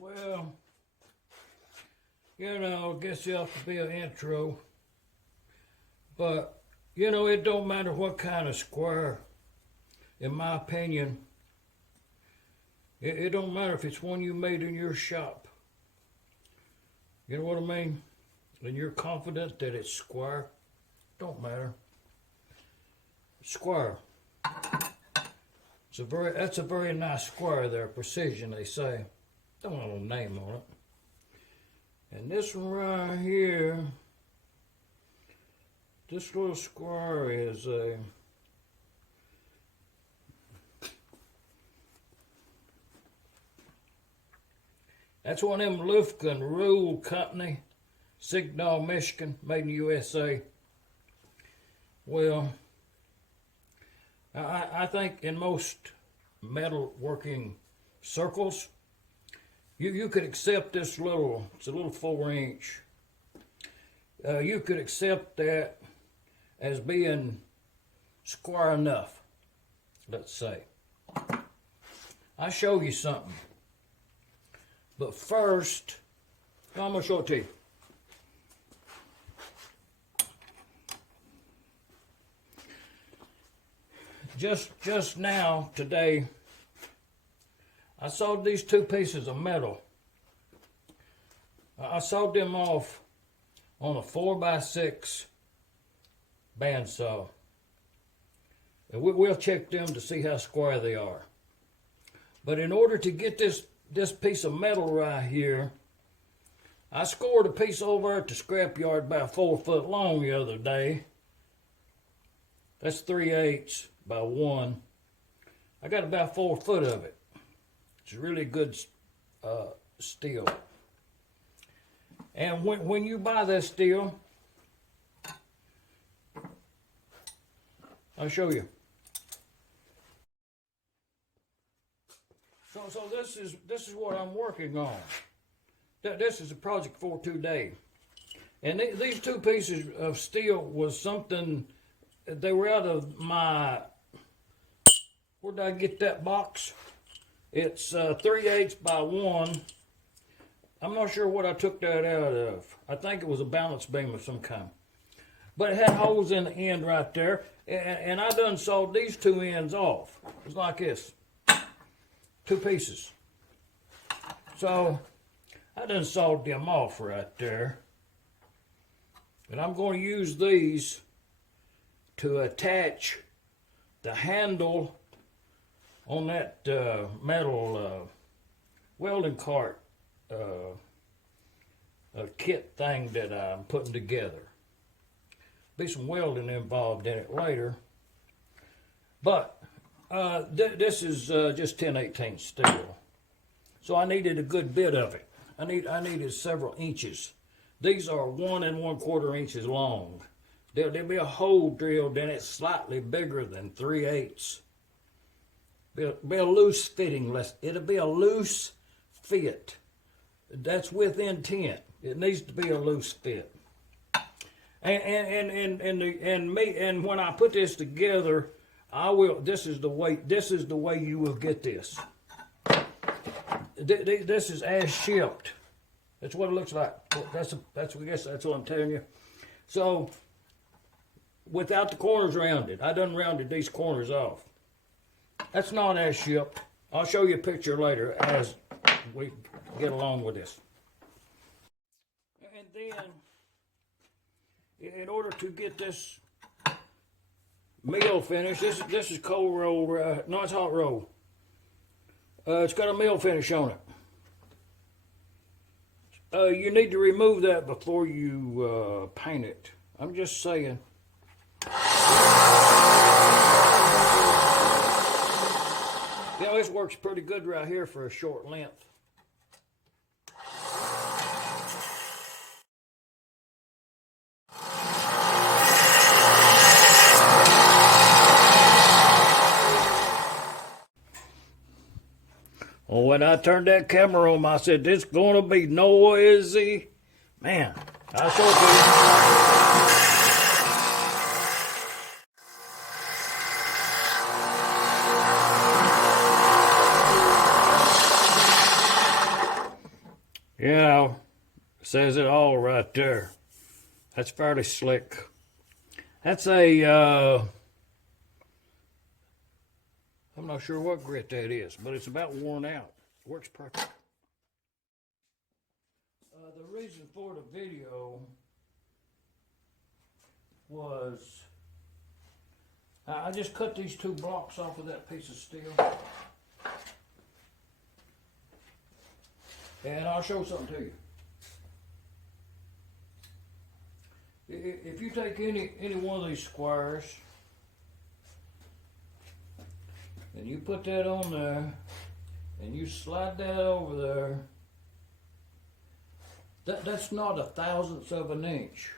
Well, I guess it ought to be an intro, but, it don't matter what kind of square, in my opinion. It don't matter if it's one you made in your shop. You know what I mean? And you're confident that it's square. Don't matter. Square. That's a very nice square there. Precision, they say. Don't have a name on it. And this one right here, this little square is that's one of them Lufkin Rule Company, Signal, Michigan, made in the USA. Well, I think in most metalworking circles, you could accept this it's a little 4-inch. You could accept that as being square enough, let's say. I'll show you something. But first, I'm going to show it to you. Just now, today, I sawed these two pieces of metal. I sawed them off on a 4x6 bandsaw. And we'll check them to see how square they are. But in order to get this piece of metal right here, I scored a piece over at the scrapyard about 4 foot long the other day. That's 3/8 by 1. I got about 4 foot of it. It's really good steel. And when you buy that steel, I'll show you. So this is what I'm working on. This is a project for today. And these two pieces of steel was something, they were out of my, where did I get that box? It's 3/8 by 1. I'm not sure what I took that out of. I think it was a balance beam of some kind. But it had holes in the end right there. And I done sawed these two ends off. It's like this. 2 pieces. So I done sawed them off right there. And I'm going to use these to attach the handle on that metal welding cart kit thing that I'm putting together. Be some welding involved in it later. But this is just 10/18 steel. So I needed a good bit of it. I needed several inches. These are 1 1/4 inches long. There'll be a hole drilled in it slightly bigger than 3/8. Be a loose fitting. It'll be a loose fit. That's with intent. It needs to be a loose fit. And when I put this together, I will. This is the way you will get this. This is as shipped. That's what it looks like. I guess that's what I'm telling you. So, without the corners rounded, I done rounded these corners off. That's not as shipped. I'll show you a picture later as we get along with this. And then, in order to get this mill finish, this is cold roll. No, it's hot roll. It's got a mill finish on it. You need to remove that before you paint it. I'm just saying. This works pretty good right here for a short length. Well, when I turned that camera on, I said, "This gonna be noisy." Man, I saw it. Says it all right there. That's fairly slick. That's a, I'm not sure what grit that is, but it's about worn out. Works perfect. The reason for the video was I just cut these 2 blocks off of that piece of steel. And I'll show something to you. If you take any one of these squares and you put that on there and you slide that over there, that's not 1/1000th of an inch.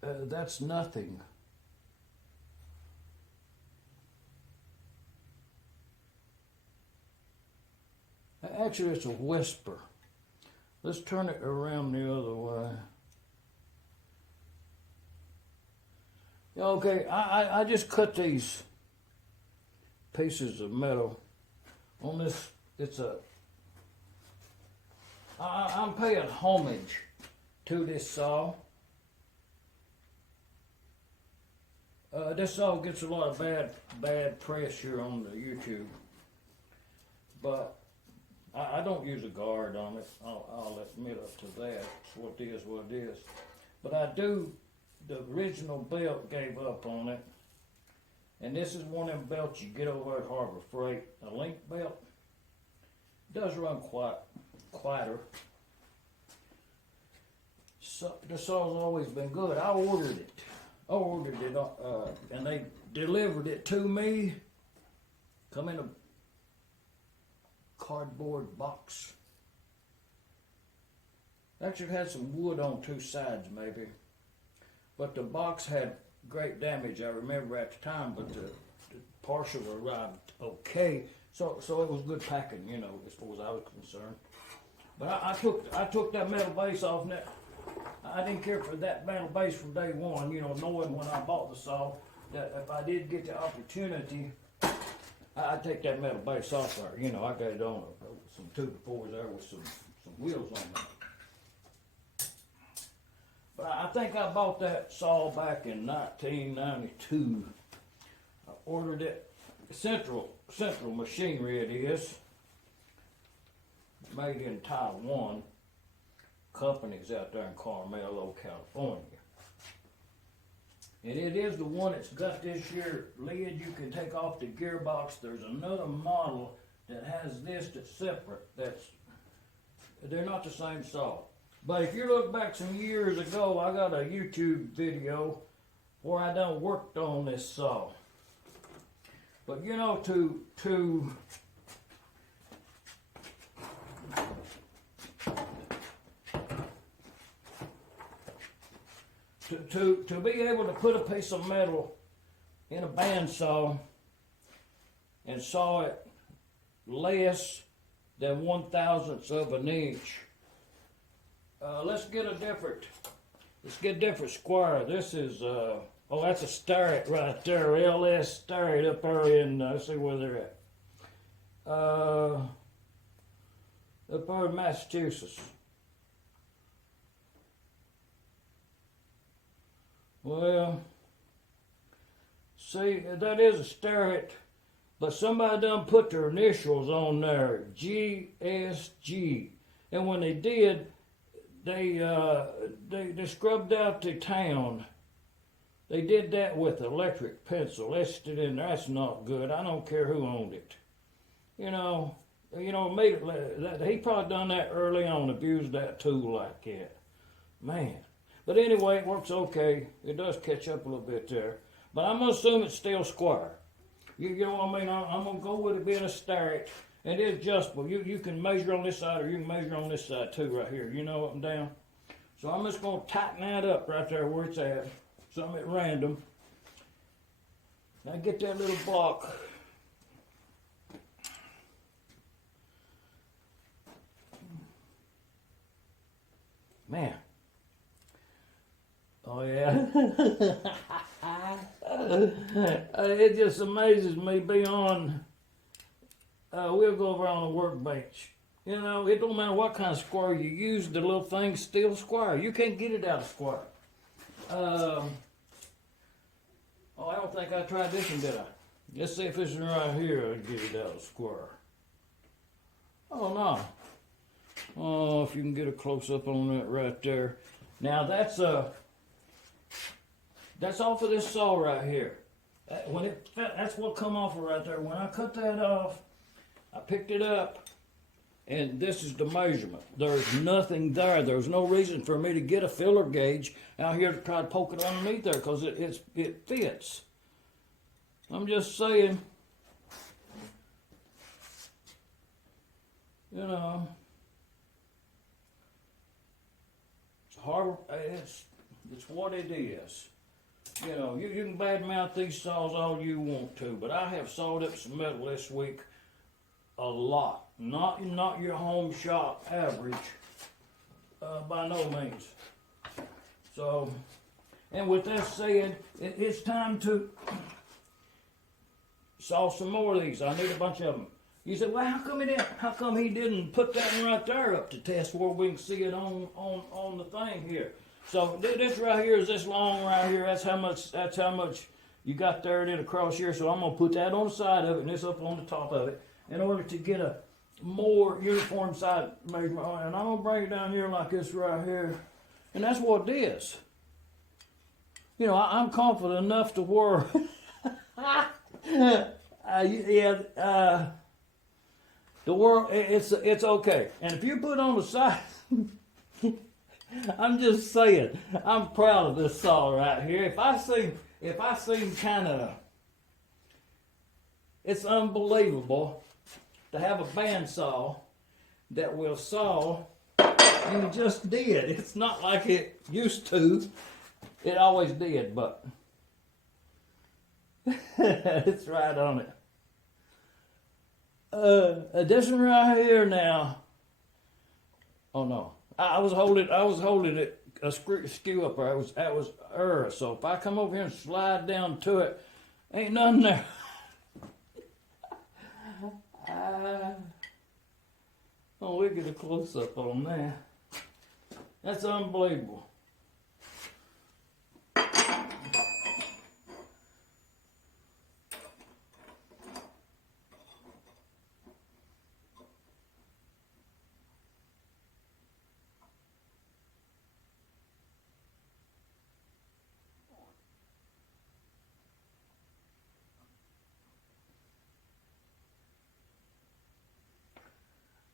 That's nothing. Actually, it's a whisper. Let's turn it around the other way. Okay, I just cut these pieces of metal on this. I'm paying homage to this saw. This saw gets a lot of bad press here on the YouTube, but I don't use a guard on it. I'll admit up to that. It's what it is, what it is. But I do. The original belt gave up on it, and this is one of them belts you get over at Harbor Freight, a link belt. It does run quieter. So the saw's always been good. I ordered it, and they delivered it to me. Come in a cardboard box. Actually, it had some wood on 2 sides, maybe. But the box had great damage, I remember at the time, but the parcel arrived okay. So it was good packing, you know, as far as I was concerned. But I took that metal base off, and I didn't care for that metal base from day one, you know, knowing when I bought the saw that if I did get the opportunity, I'd take that metal base off there. You know, I got it on some 2x4s there with some wheels on it. But I think I bought that saw back in 1992. I ordered it. Central Machinery it is. Made in Taiwan. Company's out there in Carmelo, California. And it is the one that's got this here lid you can take off the gearbox. There's another model that has this that's separate. They're not the same saw. But if you look back some years ago, I got a YouTube video where I done worked on this saw. But you know, to be able to put a piece of metal in a bandsaw and saw it less than 1/1000th of an inch. Let's get a different square. This is that's a Starrett right there, LS Starrett up there in let's see where they're at. Up there in Massachusetts. Well, see, that is a Starrett, but somebody done put their initials on there, GSG, and when they did, they scrubbed out the town. They did that with electric pencil, etched it in there. That's not good. I don't care who owned it. You know, made it. He probably done that early on, abused that tool like that, man. But anyway, it works okay. It does catch up a little bit there. But I'm going to assume it's still square. You know what I mean? I'm going to go with it being a Starrett. It is adjustable. You can measure on this side or you can measure on this side too right here. You know up and down. So I'm just going to tighten that up right there where it's at. Something at random. Now get that little block. Man. Oh yeah. It just amazes me beyond we'll go over on the workbench. You know, it don't matter what kind of square you use, the little thing's still square. You can't get it out of square. Oh, I don't think I tried this one, did I? Let's see if this one right here, I get it out of square. Oh, no. Oh, if you can get a close-up on that right there. Now, that's off of this saw right here. That's what come off of right there. When I cut that off, I picked it up, and this is the measurement. There's nothing there. There's no reason for me to get a filler gauge out here to try to poke it underneath there because it fits. I'm just saying, you know, it's what it is. You know, you can badmouth these saws all you want to, but I have sawed up some metal this week a lot. Not your home shop average, by no means. So, and with that said, it's time to saw some more of these. I need a bunch of them. You said, well, how come he didn't put that one right there up to test where we can see it on the thing here? So this right here is this long right here. That's how much you got there and then across here. So I'm gonna put that on the side of it and this up on the top of it in order to get a more uniform side measurement. And I'm gonna bring it down here like this right here, and that's what it is. You know, I'm confident enough to where, the world it's okay. And if you put on the side. I'm just saying, I'm proud of this saw right here. If I seem kind of, it's unbelievable to have a bandsaw that will saw, and it just did. It's not like it used to. It always did, but it's right on it. This one right here now. Oh no. I was holding it a skew up there. That was so if I come over here and slide down to it, ain't nothing there. We'll get a close up on that. That's unbelievable.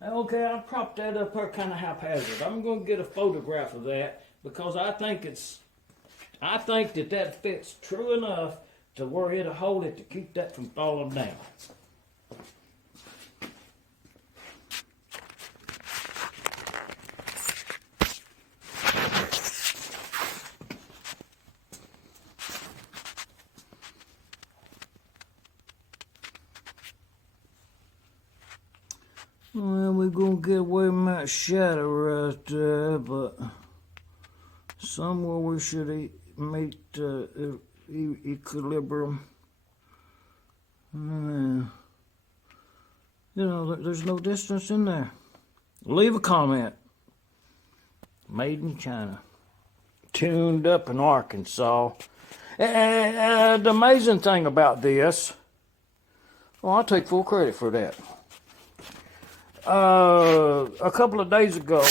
Okay, I propped that up there kind of haphazard. I'm going to get a photograph of that because I think that fits true enough to where it'll hold it to keep that from falling down. Well, we're going to get away from that shadow right there, but somewhere we should meet equilibrium. You know, there's no distance in there. Leave a comment. Made in China. Tuned up in Arkansas. And the amazing thing about this, well, I'll take full credit for that. A couple of days ago,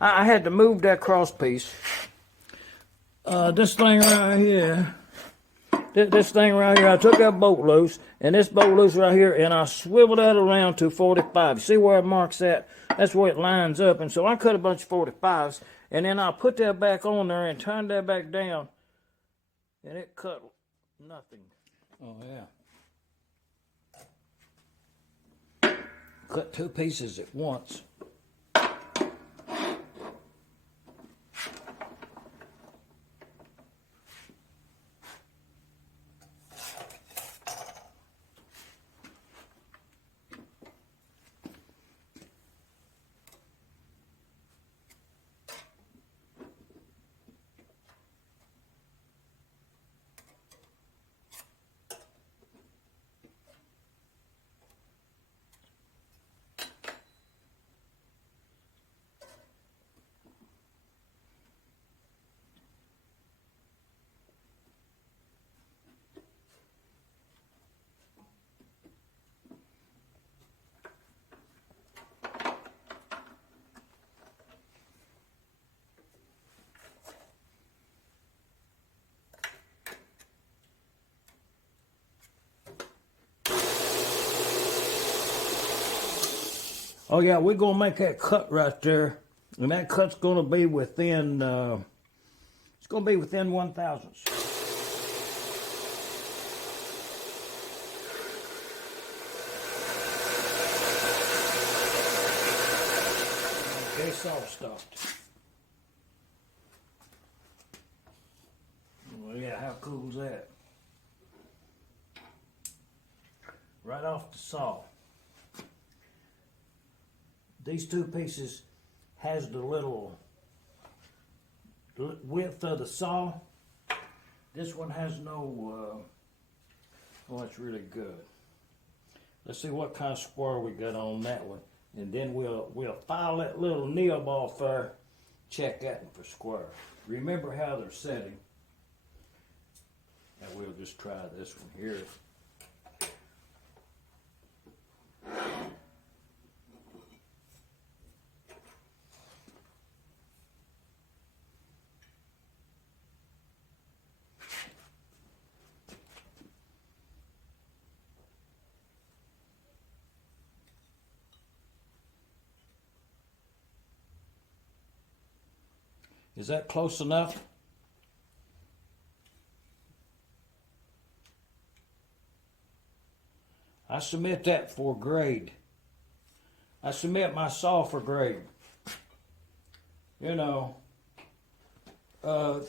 I had to move that cross piece. This thing right here, I took that bolt loose, and this bolt loose right here, and I swiveled that around to 45. See where it marks that? That's where it lines up. And so I cut a bunch of 45s, and then I put that back on there and turned that back down, and it cut nothing. Oh, yeah. Cut two pieces at once. Oh yeah, we're gonna make that cut right there, and that cut's gonna be within. It's gonna be within 1/1000. Okay, saw stopped. Well, yeah, how cool is that? Right off the saw. These two pieces has the little width of the saw. This one has no, oh, that's really good. Let's see what kind of square we got on that one. And then we'll file that little nib off there, check that for square. Remember how they're setting. And we'll just try this one here. Is that close enough? I submit that for grade. I submit my saw for grade. You know, I'm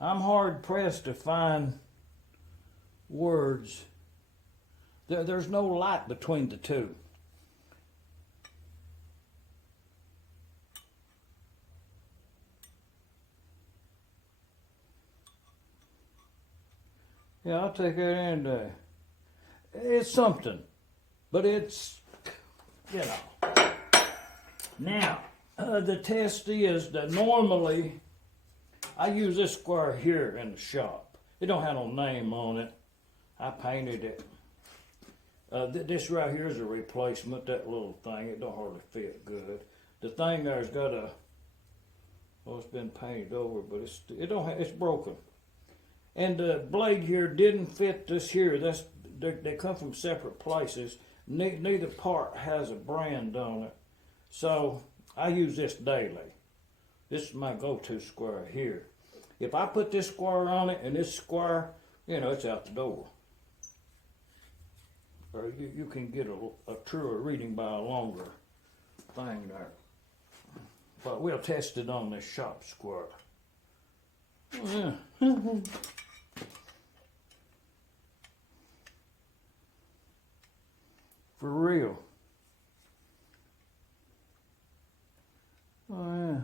hard pressed to find words. There's no light between the two. Yeah, I'll take that any day. It's something, but it's, you know. Now, the test is that normally I use this square here in the shop. It don't have no name on it. I painted it. This right here is a replacement, that little thing. It don't hardly fit good. The thing there's got a, well, it's been painted over, but it's broken. And the blade here didn't fit this here. They come from separate places. Neither part has a brand on it. So I use this daily. This is my go-to square here. If I put this square on it and this square, you know, it's out the door. Or you can get a truer reading by a longer thing there. But we'll test it on this shop square. Yeah. For real. Oh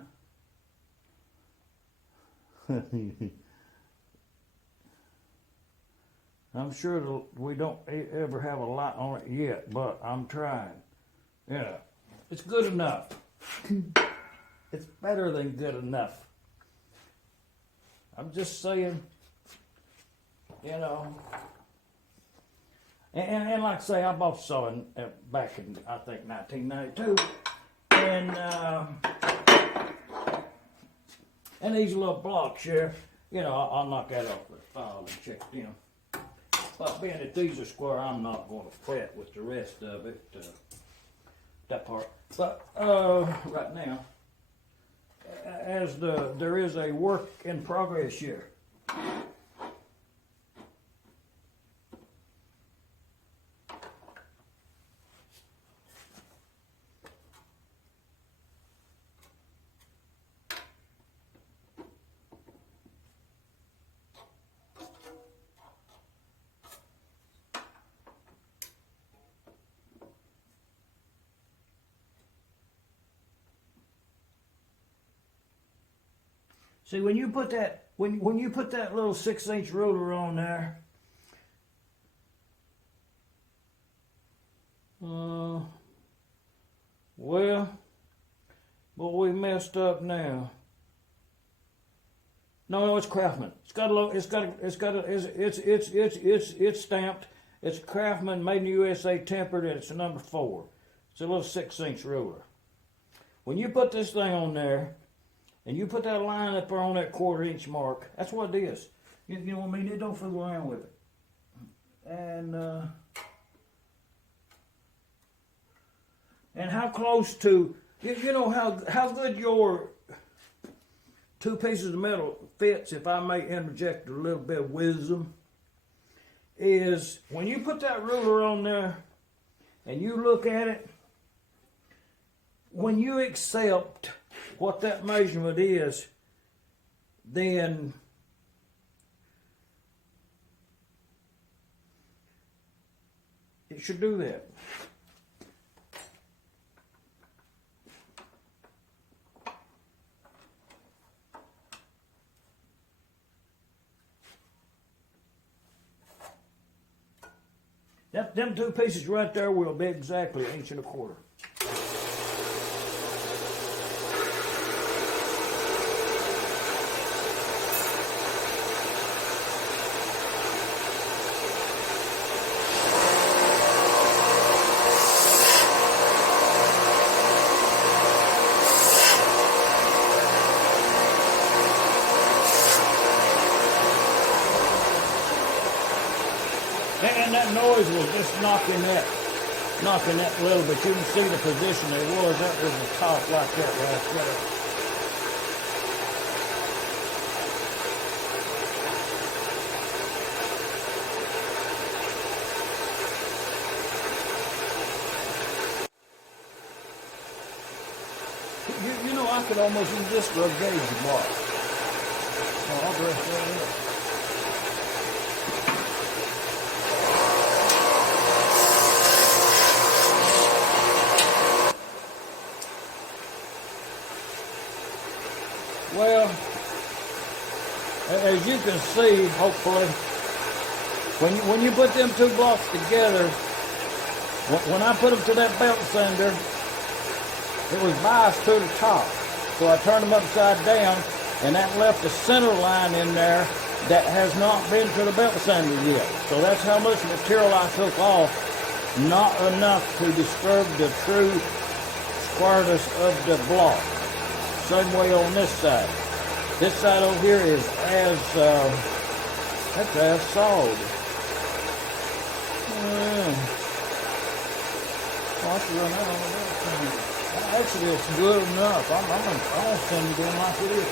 yeah. I'm sure we don't ever have a lot on it yet, but I'm trying. Yeah, it's good enough. It's better than good enough. I'm just saying, you know. And like I say, I bought saw back in, I think, 1992. And these little blocks here, you know, I'll knock that off the file and check them. But being that these are square, I'm not going to fret with the rest of it, that part. But right now, as there is a work in progress here. See, when you put that when you put that little 6-inch ruler on there, well, but we messed up now. No, it's Craftsman. It's stamped. It's Craftsman, made in the USA, tempered, and it's a number 4. It's a little 6-inch ruler. When you put this thing on there, and you put that line up there on that 1/4-inch mark, that's what it is. You know what I mean? It don't fool around with it. And and how close to, you know how good your two pieces of metal fits, if I may interject a little bit of wisdom, is when you put that ruler on there and you look at it, when you accept what that measurement is, then it should do that. Them two pieces right there will be exactly 1 1/4 inches. And that noise was just knocking that little bit. You can see the position it was. That was the top like that right there. You know, I could almost use this for a gauge block. Oh, I'll dress that up. Well, as you can see, hopefully, when you put them two blocks together, when I put them to that belt sander, it was biased to the top. So I turned them upside down, and that left a center line in there that has not been to the belt sander yet. So that's how much material I took off. Not enough to disturb the true squareness of the block. Same way on this side. This side over here is that's as sawed. I should run out of that. Actually, it's good enough. I'm gonna send it in like it is.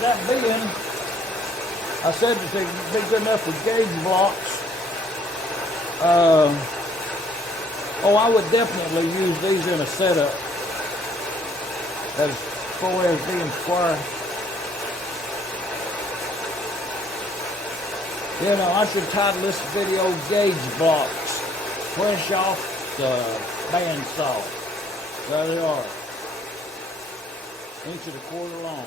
That being, I said that they'd be good enough for gauge blocks. I would definitely use these in a setup as far as being square. You know, I should title this video Gauge Blocks, Fresh Off the Bandsaw. There they are. 1 1/4 inches long.